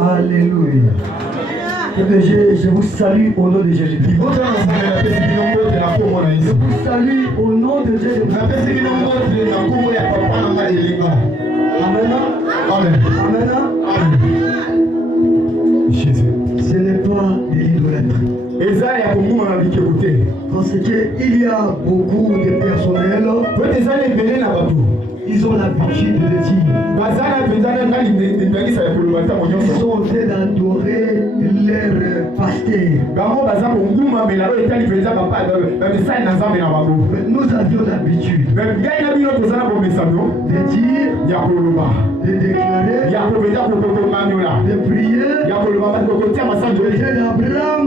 Alléluia. Je vous salue au nom de Jésus-Christ. Je vous salue au nom de Jésus-Christ. Amen. Amen. Amen. Jésus. Ce n'est pas de l'idolâtrie. Parce qu'il y a beaucoup de personnels. Ils ont l'habitude de dire. Ils sont en train d'adorer leur pasteur. Nous avions l'habitude de dire, de déclarer, de prier, le Dieu d'Abraham,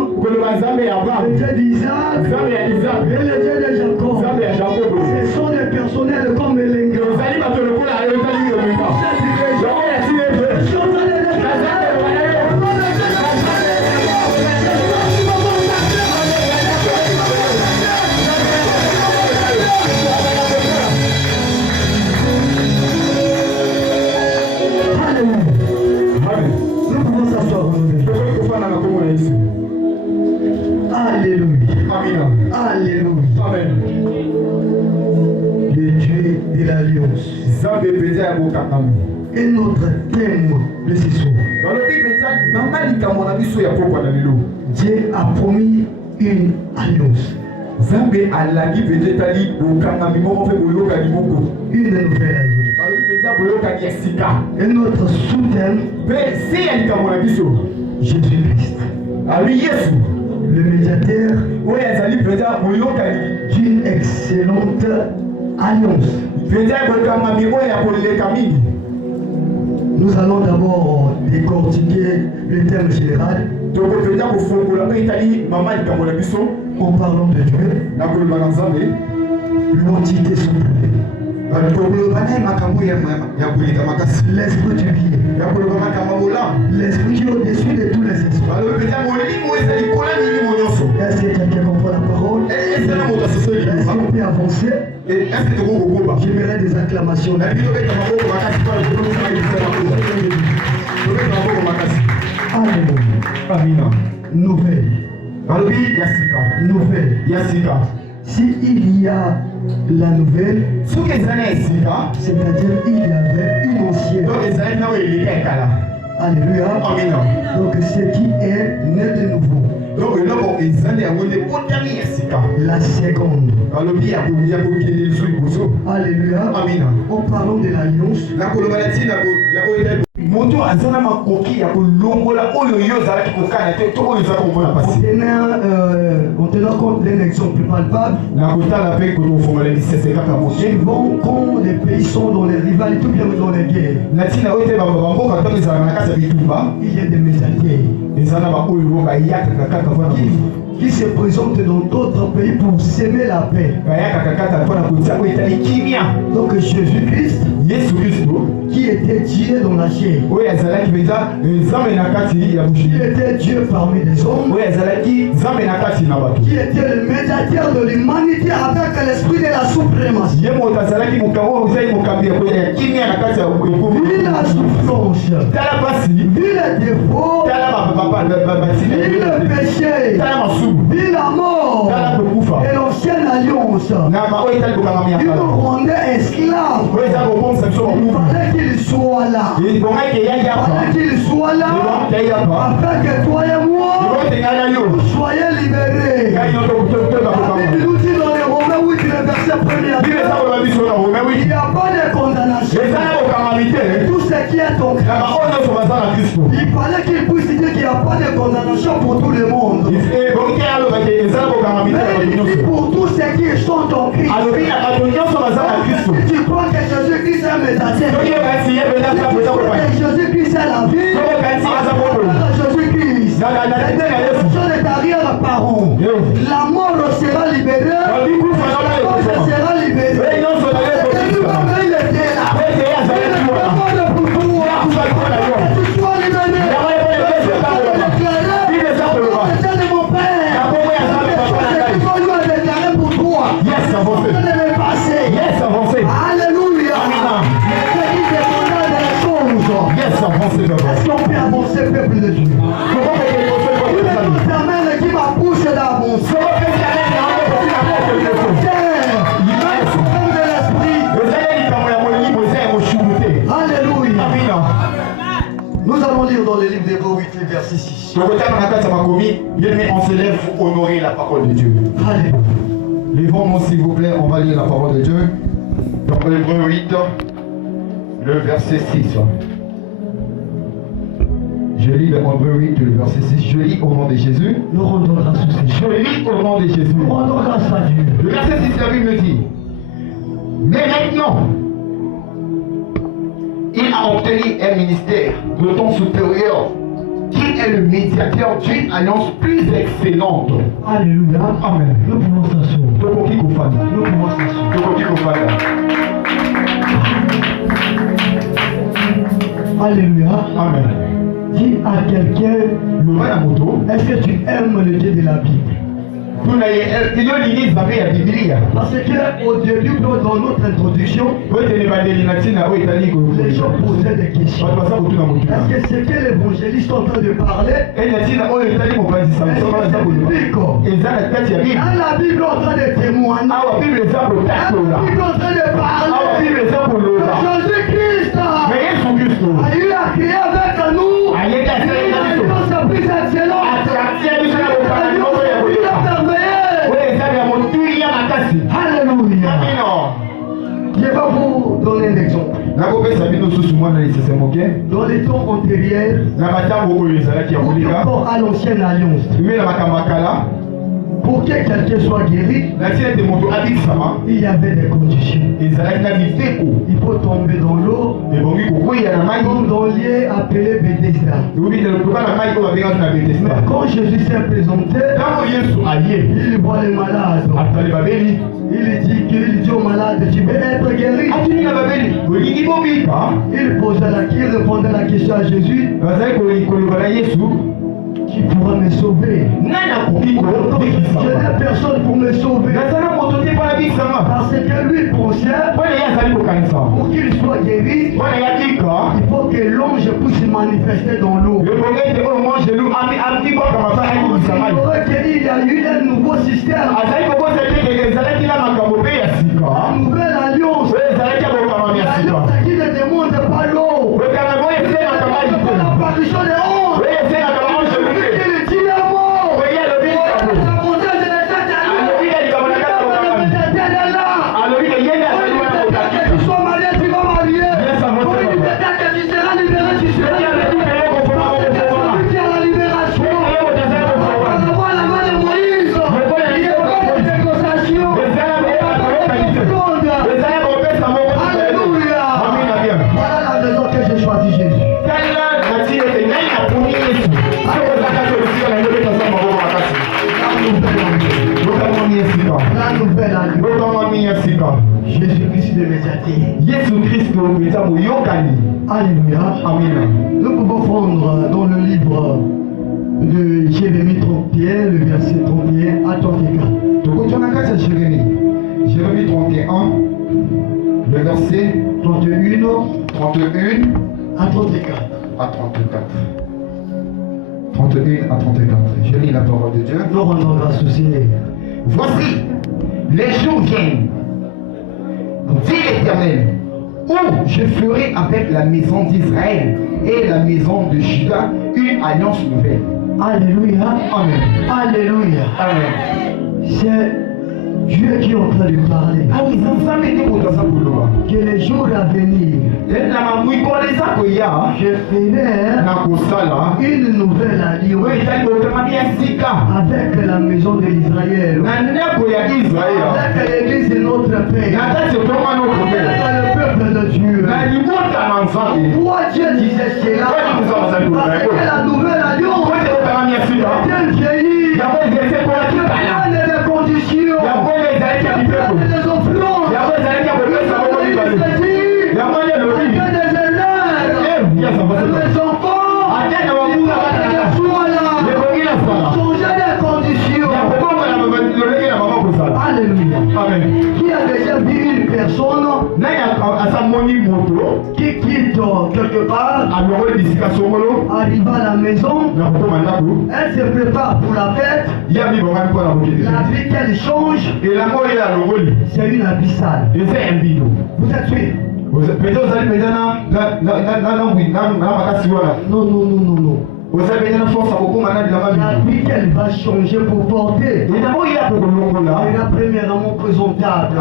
le Dieu d'Isaac et le Dieu de Jacob. Ce sont des personnels comme Elenga. Alléluia. Alléluia. Amen. Le Dieu de l'Alliance. Et notre thème de ce soir. Dieu a promis une alliance. Une nouvelle alliance. Et notre sous-thème, Jésus-Christ. Le médiateur d'une excellente alliance. Nous allons d'abord décortiquer le thème général en parlant de Dieu, l'entité suprême, l'esprit du bien, l'esprit qui est au-dessus de tous les esprits. Est-ce que quelqu'un comprend la parole? Est-ce qu'on peut avancer? J'aimerais des acclamations. Alléluia. Nouvelle. Nouvelle. S'il y a la nouvelle, c'est-à-dire il y avait une ancienne. Alléluia. Donc ce qui est né de nouveau. La seconde. Alléluia. En parlant de l'alliance, en tenant compte d'un exemple palpable, souvent quand les pays sont dans les rivalités ou bien dans les guerres, il y a des médiateurs qui se présentent dans d'autres pays pour s'aimer la paix. Donc Jésus-Christ, qui était Dieu dans la chair, qui était Dieu parmi les hommes, qui était le médiateur de l'humanité avec l'esprit de la suprématie. Vu la souffrance, vu les défauts, vu le péché, vu la mort et l'ancienne alliance, il nous rendait esclaves. Il fallait qu'il soit là. Il fallait qu'il soit là afin que toi et moi nous soyons libérés. La Bible nous dit dans les Romains 8, le verset 1er, il n'y a pas de condamnation. Tout ce qui est en Christ, il fallait qu'il puisse dire qu'il n'y a pas de condamnation pour tout le monde. Mais pour tous ceux qui sont en Christ, si tu crois que Jésus-Christ est médiateur, si tu crois que Jésus-Christ est la vie, Jésus-Christ, de arrière-parents, la mort sera libérée, la cause sera libérée. Est-ce qu'on peut avancer, peuple de Dieu? Qui m'amène, qui m'approche d'avancer? Alléluia. Nous allons lire dans le livre d'Hébreux 8, le verset 6. On se lève pour honorer la parole de Dieu. Alléluia. Lèvons-nous s'il vous plaît, on va lire la parole de Dieu. Dans Hébreux 8, le verset 6. Je lis le Hébreux 8, le verset 6. Je lis au nom de Jésus. Nous rendons grâce au Seigneur. Je lis au nom de Jésus. Nous rendons grâce à Dieu. Le verset 6, la Bible me dit, mais maintenant, il a obtenu un ministère d'autant supérieur qui est le médiateur d'une alliance plus excellente. Alléluia. Amen. Nous pouvons s'asseoir. Nous pouvons s'asseoir. Alléluia. Amen. Dis à quelqu'un, est-ce que tu aimes le Dieu de la Bible? Parce qu'au début, dans notre introduction, les gens posaient des questions. Est-ce que c'est que l'évangéliste est en train de parler? Est-ce que c'est biblique? La Bible est en train de témoigner. La Bible est en train de parler. Jésus-Christ a eu à créer avec nous une alliance plus excellente. Alléluia. Je vais vous donner un exemple. Dans les temps antérieurs, encore à l'ancienne alliance, pour que quelqu'un soit guéri, il y avait des conditions. Il faut tomber dans l'eau, comme dans le lieu appelé Bethesda. Mais quand Jésus s'est présenté, il voit les malades. Il dit aux malades, tu veux être guéri? Il répondait à la question à Jésus, qui pourra me sauver? Je n'ai personne pour me sauver. Parce que lui pensait, pour qu'il soit guéri, il faut que l'ange puisse se manifester dans l'eau. Il y a eu un nouveau système, une nouvelle alliance. L'alliance qui ne demande pas l'eau. L'apparition des anges. Jésus-Christ le médiateur. Alléluia. Amen. Nous pouvons prendre dans le livre de Jérémie 31, le verset 31 à 34. Jérémie 31, le verset 31 à 34. 31 à 34. Je lis la parole de Dieu. Nous rendons grâce au Seigneur. Voici, les jours viennent, dit l'Éternel, où je ferai avec la maison d'Israël et la maison de Juda une alliance nouvelle. Alléluia. Amen. Alléluia. Amen. C'est Dieu qui est en train de parler. Ah oui, ça me dit que les jours à venir, je ferai une nouvelle alliance avec la maison de l'Israël, avec l'église de notre Père, avec le peuple de Dieu. Pourquoi Dieu disait cela? Parce que la nouvelle alliance est vieillie. Il y a des conditions, il y a des influences, il y a des enfants, changer des conditions. Alléluia. Qui a déjà vu une personne qui quitte quelque part, arrive à la maison, elle se prépare pour la fête, la vie qu'elle change, c'est une abyssale. Vous êtes sûr? Non. La vie qu'elle va changer pour porter est la premièrement présentable.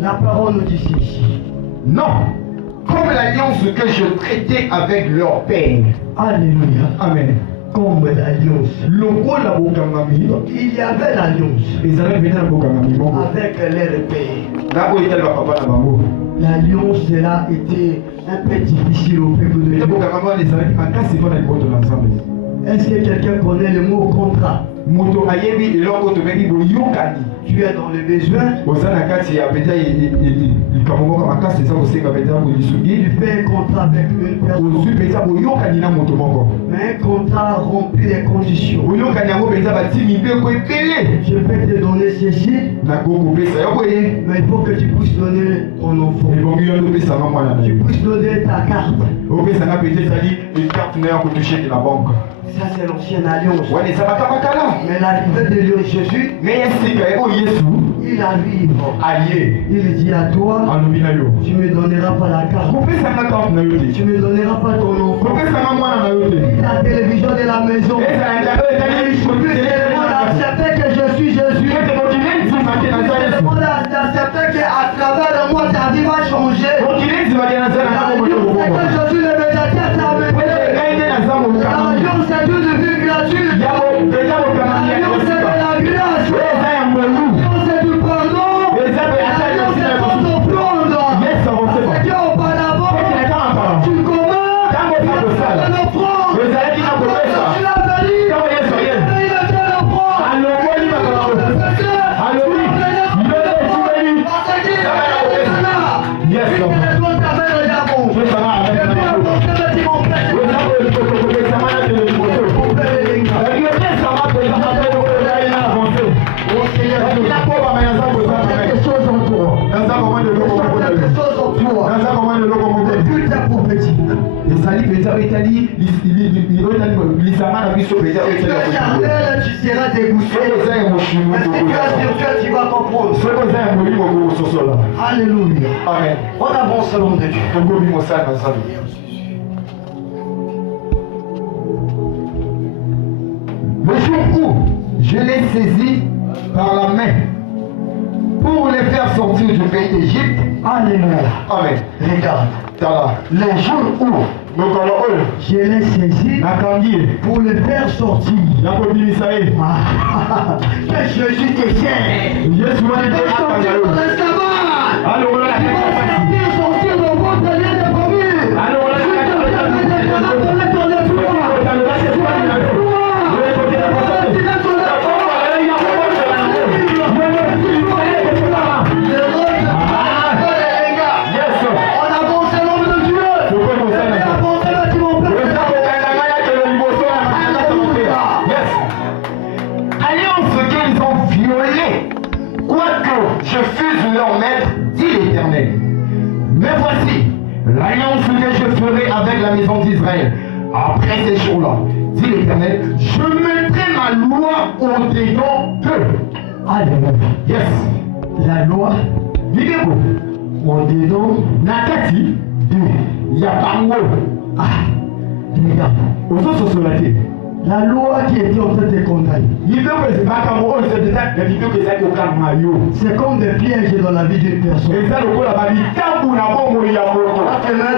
La parole nous dit ici. Non, comme l'alliance que je traitais avec leur père. Alléluia. Amen. Comme l'alliance. Il y avait l'alliance avec leur père. L'alliance là était un peu difficile au peuple de Dieu. Est-ce que quelqu'un connaît le mot contrat? Tu es dans le besoin. Tu fais un contrat avec une personne. Mais un contrat remplit les conditions. Je peux te donner ceci. Mais il faut que tu puisses donner ton enfant. Tu puisses donner ta carte. Ça c'est l'ancienne alliance. Mais l'arrivée de Jésus, il arrive. Il dit à toi, tu ne me donneras pas la carte. Tu ne me donneras pas ton enfant. La télévision de la maison. Je demande d'accepter que je suis Jésus. Je demande d'accepter qu'à travers moi ta vie va changer. Jésus le médiateur t'a amené. L'alliance c'est une vie gratuite. L'alliance c'est de la grâce. L'alliance c'est du pardon. L'alliance c'est ton offrande. C'est qu'auparavant, tu commences à l'offrande. Tu l'as béni. Il était l'offrande. Tu seras dégoûté. Tu vas comprendre. Alléluia. Amen. On avance au nom de Dieu. Le jour où je l'ai saisi par la main pour les faire sortir du pays d'Égypte. Alléluia. Amen. Regarde. Le jour où je l'ai saisi pour le faire sortir. Que Jésus te sert. Sortir de votre lien de famille. Je fus leur maître, dit l'Éternel. Mais voici l'alliance que je ferai avec la maison d'Israël. Après ces jours-là, dit l'Éternel, je mettrai ma loi au-dedans d'eux. Alléluia. Yes. La loi. Vidéo. En dedans, Nakati, Yabango. ah, regarde, Ozo Sosolate. la loi qui était en train de condamner, c'est comme des pièges dans la vie d'une personne. Maintenant,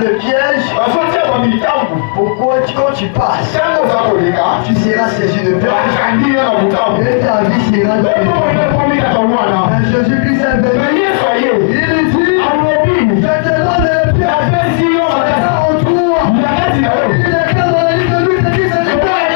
des pièges, pourquoi quand tu passes, tu seras saisi de peur et ta vie sera détruite. Mais Jésus-Christ est venu, il dit, je te donne les pièges, c'est ça en toi. Il est clair dans la vie de lui, il dit, c'est le père.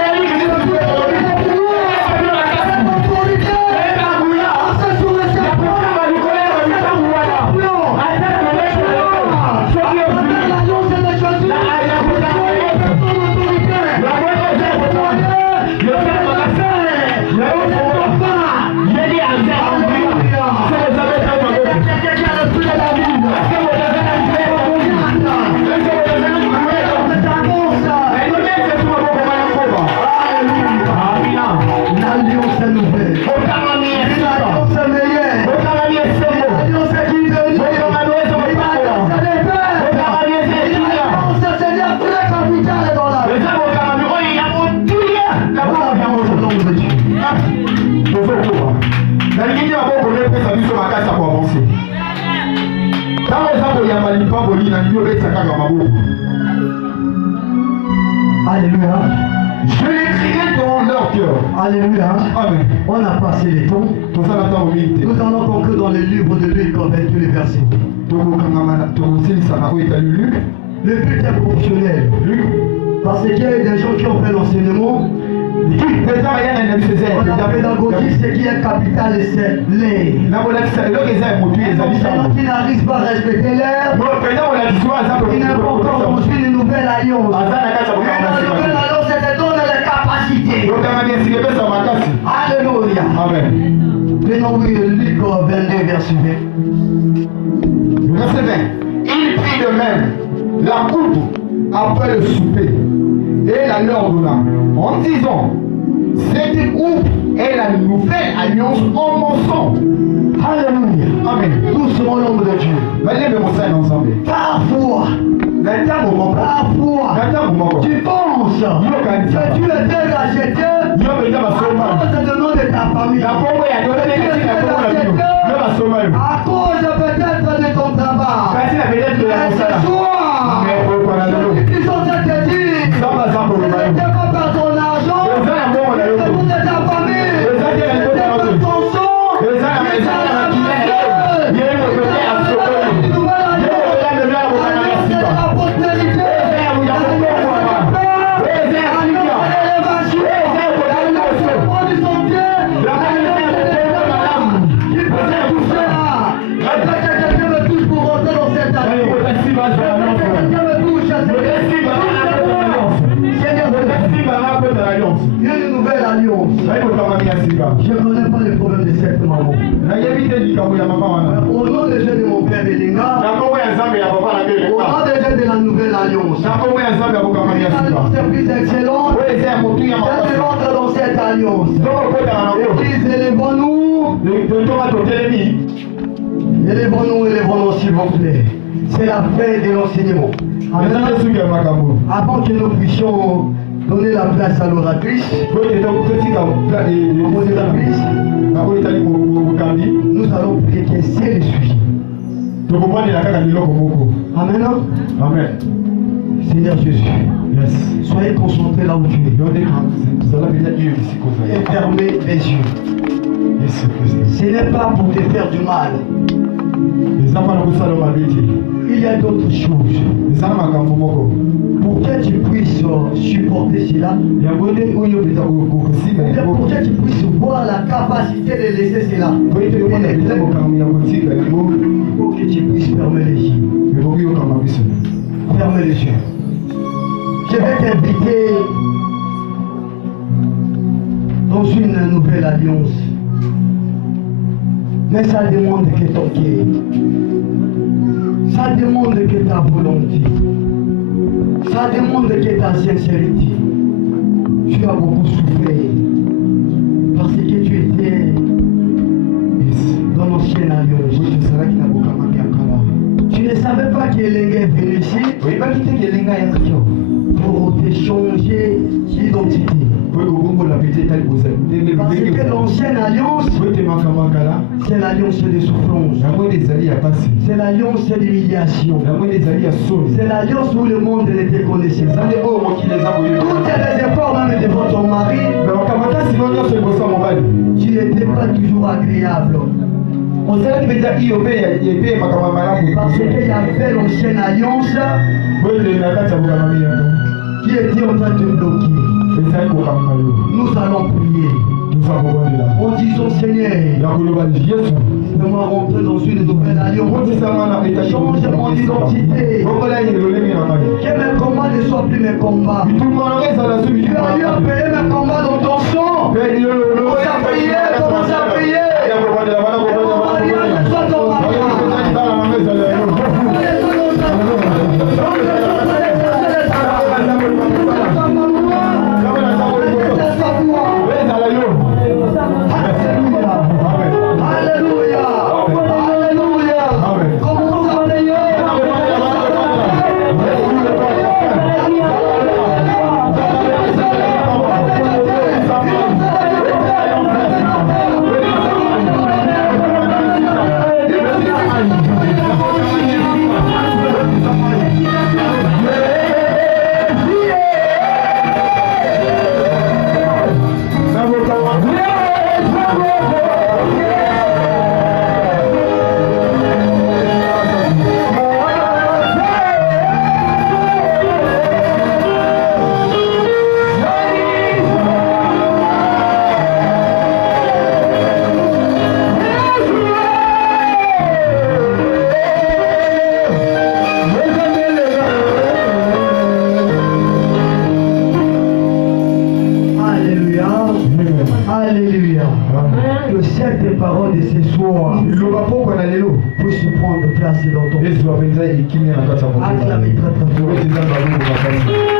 Alléluia. Je l'écrirai dans leur cœur. Alléluia. Amen. On a passé les temps. Nous allons conclure dans le livre de Luc en 28 les versets. Le but est proportionnel. Parce qu'il y a des gens qui ont fait l'enseignement. La pédagogie, c'est qui est capital, c'est les. Les gens qui n'arrivent pas à respecter l'air, qui n'ont pas encore construit une nouvelle alliance. Une nouvelle alliance, c'est de donner les capacités. Alléluia. Amen. Maintenant, oui, Luc 22, verset 20. Verset 20. Il prit de même la coupe après le souper et la leur donna en disant, cette coupe est la nouvelle alliance en mon sang. Alléluia. Amen. Nous serons l'homme de Dieu. Parfois, tu penses que tu es déjà jeté à cause du nom de ta famille. À cause peut-être de ton travail. Mais ce soir, ils ont été dit, ce n'était pas par ton argent, c'était pour de ta famille, c'était pour ton sang, c'était la je ne connais pas les problèmes de cette maman. Au nom de Dieu de mon père Belinga, au nom de Dieu de la nouvelle alliance, l'alliance est plus excellente. Elle rentre dans cette alliance. Église, élevons-nous. Élevons-nous, s'il vous plaît. C'est la fin de l'enseignement. Avant que nous puissions donner la place à l'oratrice, nous allons prier que c'est le sujet. Amen. Amen. Seigneur Jésus, yes. Soyez concentrés là où tu es. Et fermez les yeux. Yes, ce n'est pas pour te faire du mal. Il y a d'autres choses. Pour que tu puisses supporter cela, pour que tu puisses voir la capacité de laisser cela, il faut que tu puisses fermer les yeux. Ferme les yeux. Je vais t'inviter dans une nouvelle alliance. Mais ça demande que ton cœur, ça demande que ta volonté, ça demande que ta sincérité. Tu as beaucoup souffert parce que tu étais dans l'ancienne alliance. Kelenga est venu ici pour te changer d'identité. Parce que l'ancienne alliance, c'est l'alliance de souffrance. C'est l'alliance d'humiliation. C'est l'alliance où le monde ne te connaissait pas. Toutes les efforts même devant ton mari, tu n'étais pas toujours agréable. Parce qu'il y avait l'ancienne alliance qui était en train de bloquer. Nous allons prier. En disant Seigneur, fais-moi rentrer dans une nouvelle alliance. Change mon identité. Que mes combats ne soient plus mes combats. Tu as eu à payer mes combats dans ton sang. Commence à prier, commence à prier. Alléluia. Que cette parole de ce soir puisse prendre place dans ton cœur. Acclamez très très fort.